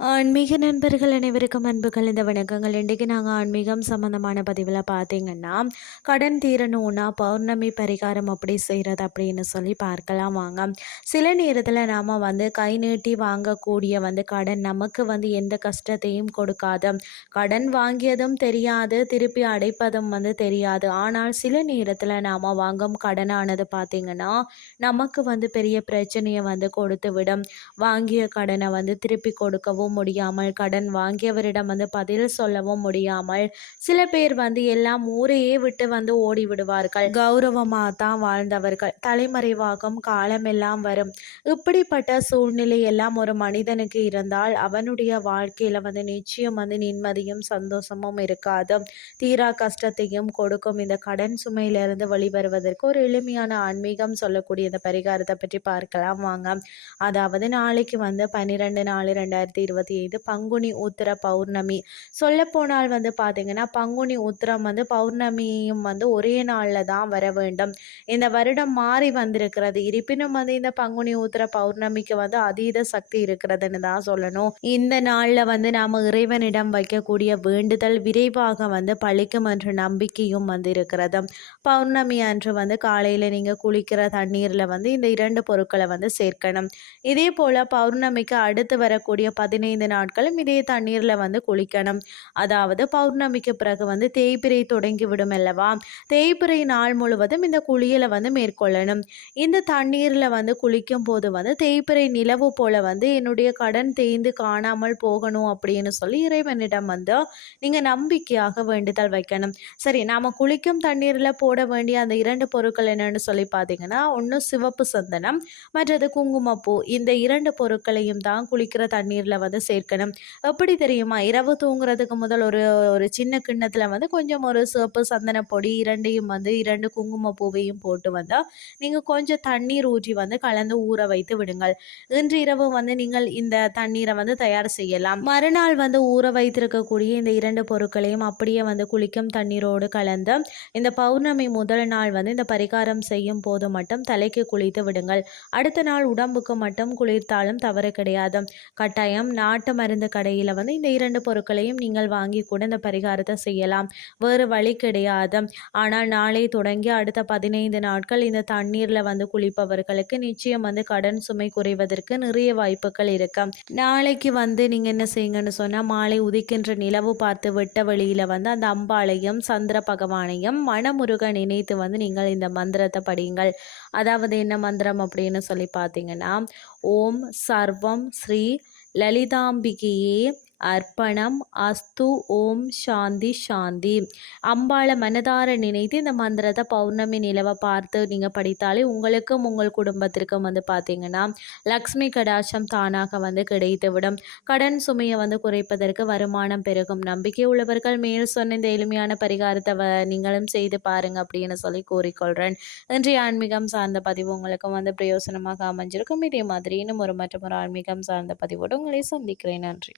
ஆன்மீக நண்பர்கள் அனைவருக்கும் அன்புகள் இந்த வணக்கங்கள். இன்றைக்கு நாங்கள் ஆன்மீகம் சம்மந்தமான பதிவில் பார்த்தீங்கன்னா கடன் தீரணும்னா பௌர்ணமி பரிகாரம் அப்படி செய்கிறது அப்படின்னு சொல்லி பார்க்கலாம் வாங்க. சில நேரத்தில் நாம் வந்து கை நீட்டி வாங்கக்கூடிய வந்து கடன் நமக்கு வந்து எந்த கஷ்டத்தையும் கொடுக்காது. கடன் வாங்கியதும் தெரியாது திருப்பி அடைப்பதும் வந்து தெரியாது. ஆனால் சில நேரத்தில் நாம் வாங்கும் கடனானது பார்த்திங்கன்னா நமக்கு வந்து பெரிய பிரச்சனையை வந்து கொடுத்து விடும் வாங்கிய கடனை வந்து திருப்பி கொடுக்கவும் சொல்லவும் முடியாமல் கடன் வாங்கியவரிடம் வந்து பதில் சொல்லவும் முடியாமல் சில பேர் வந்து எல்லாம் ஊரையே விட்டு வந்து ஓடி விடுவார்கள். கௌரவமாக தான் வாழ்ந்தவர்கள். தலைமறைவாகும் காலமெல்லாம் வரும். இப்படிப்பட்ட சூழ்நிலை எல்லாம் ஒரு மனிதனுக்கு இருந்தால் அவனுடைய வாழ்க்கையில் வந்து நிச்சயம் வந்து நிம்மதியும் சந்தோஷமும் இருக்காது. தீரா கஷ்டத்தையும் கொடுக்கும் இந்த கடன் சுமையிலிருந்து வெளிவருவதற்கு ஒரு எளிமையான ஆன்மீகம் சொல்லக்கூடிய இந்த பரிகாரத்தை பற்றி பார்க்கலாம் வாங்க. அதாவது நாளைக்கு வந்து பன்னிரெண்டு நாலு ரெண்டாயிரத்தி இருபது இருபத்தி ஐந்து பங்குனி உத்திர பௌர்ணமி. சொல்லப்போனால் வந்து பார்த்திங்கன்னா பங்குனி உத்திரம் வந்து பௌர்ணமியும் வந்து ஒரே நாளில் தான் வர வேண்டும். இந்த வருடம் மாறி வந்திருக்கிறது. இருப்பினும் வந்து இந்த பங்குனி உத்திர பௌர்ணமிக்கு வந்து அதீத சக்தி இருக்கிறதுன்னு தான் சொல்லணும். இந்த நாளில் வந்து நாம் இறைவனிடம் வைக்கக்கூடிய வேண்டுதல் விரைவாக வந்து பழிக்கும் என்ற நம்பிக்கையும் வந்து இருக்கிறது. பௌர்ணமி அன்று வந்து காலையில் நீங்கள் குளிக்கிற தண்ணீரில் வந்து இந்த இரண்டு பொருட்களை வந்து சேர்க்கணும். இதே போல் பௌர்ணமிக்கு அடுத்து வரக்கூடிய பதினைந்து பதினைந்து நாட்களும் இதே தண்ணீரில் வந்து குளிக்கணும். அதாவது பௌர்ணமிக்கு பிறகு வந்து தேய்பிரை தொடங்கி விடும் அல்லவா? தேய்பிரை நாள் முழுவதும் இந்த குளியலை வந்து மேற்கொள்ளணும். இந்த தண்ணீரில் வந்து குளிக்கும் போது வந்து தேய்பிரை நிலவு போல வந்து என்னுடைய கடன் தேய்ந்து காணாமல் போகணும் அப்படின்னு சொல்லி இறைவனிடம் வந்து நீங்கள் நம்பிக்கையாக வேண்டுதல் வைக்கணும். சரி நாம் குளிக்கும் தண்ணீரில் போட வேண்டிய அந்த இரண்டு பொருட்கள் என்னென்னு சொல்லி பார்த்தீங்கன்னா ஒன்று சிவப்பு சந்தனம் மற்றது குங்குமப்பூ. இந்த இரண்டு பொருட்களையும் தான் குளிக்கிற தண்ணீரில் வந்து வந்து சேர்க்கணும். எப்படி தெரியுமா? இரவு தூங்குறதுக்கு முதல் ஒரு ஒரு சின்ன கிண்ணத்தில் வந்து கொஞ்சம் ஒரு சிவப்பு சந்தன பொடி இரண்டையும் வந்து இரண்டு குங்கும பூவையும் போட்டு வந்தால் நீங்கள் கொஞ்சம் தண்ணீர் ஊற்றி வந்து கலந்து ஊற வைத்து விடுங்கள். இன்று இரவு வந்து நீங்கள் இந்த தண்ணீரை வந்து தயார் செய்யலாம். மறுநாள் வந்து ஊற வைத்திருக்கக்கூடிய இந்த இரண்டு பொருட்களையும் அப்படியே வந்து குளிக்கும் தண்ணீரோடு கலந்து இந்த பௌர்ணமி முதல் நாள் வந்து இந்த பரிகாரம் செய்யும் போது மட்டும் தலைக்கு குளித்து விடுங்கள். அடுத்த நாள் உடம்புக்கு மட்டும் குளிர்த்தாலும் தவறு கிடையாது. கட்டாயம் நாட்டு மருந்து கடையில் வந்து இந்த இரண்டு பொருட்களையும் நீங்கள் வாங்கி கூட இந்த பரிகாரத்தை செய்யலாம். வேறு வழி கிடையாது. ஆனால் நாளை தொடங்கி அடுத்த பதினைந்து நாட்கள் இந்த தண்ணீரில் வந்து குளிப்பவர்களுக்கு நிச்சயம் வந்து கடன் சுமை குறைவதற்கு நிறைய வாய்ப்புகள் இருக்கு. நாளைக்கு வந்து நீங்கள் என்ன செய்யுங்கன்னு சொன்னால் மாலை உதிக்கின்ற நிலவு பார்த்து விட்ட வழியில் வந்து அந்த அம்பாளையும் சந்திர பகவானையும் மணமுருகன் நினைத்து வந்து நீங்கள் இந்த மந்திரத்தை படியுங்கள். அதாவது என்ன மந்திரம் அப்படின்னு சொல்லி பார்த்தீங்கன்னா ஓம் சர்வம் ஸ்ரீ லலிதாம்பிகையே அர்ப்பணம் அஸ்து ஓம் சாந்தி சாந்தி. அம்பாளை மனதார நினைத்து இந்த மந்திரத்தை பௌர்ணமி நிலவை பார்த்து நீங்கள் படித்தாலே உங்களுக்கும் உங்கள் குடும்பத்திற்கும் வந்து பார்த்தீங்கன்னா லக்ஷ்மி கடாட்சம் தானாக வந்து கிடைத்துவிடும். கடன் சுமையை வந்து குறைப்பதற்கு வருமானம் பெருகும். நம்பிக்கை உள்ளவர்கள் மேல் சொன்ன இந்த எளிமையான பரிகாரத்தை வ நீங்களும் செய்து பாருங்கள் அப்படின்னு சொல்லி கூறிக்கொள்கிறேன் இன்றைய ஆன்மீகம் சார்ந்த பதிவு உங்களுக்கும் வந்து பிரயோசனமாக அமைஞ்சிருக்கும். இதே மாதிரி இன்னும் ஒரு மற்றும் ஒரு ஆன்மீகம் சார்ந்த பதிவோடு உங்களை சந்திக்கிறேன். நன்றி.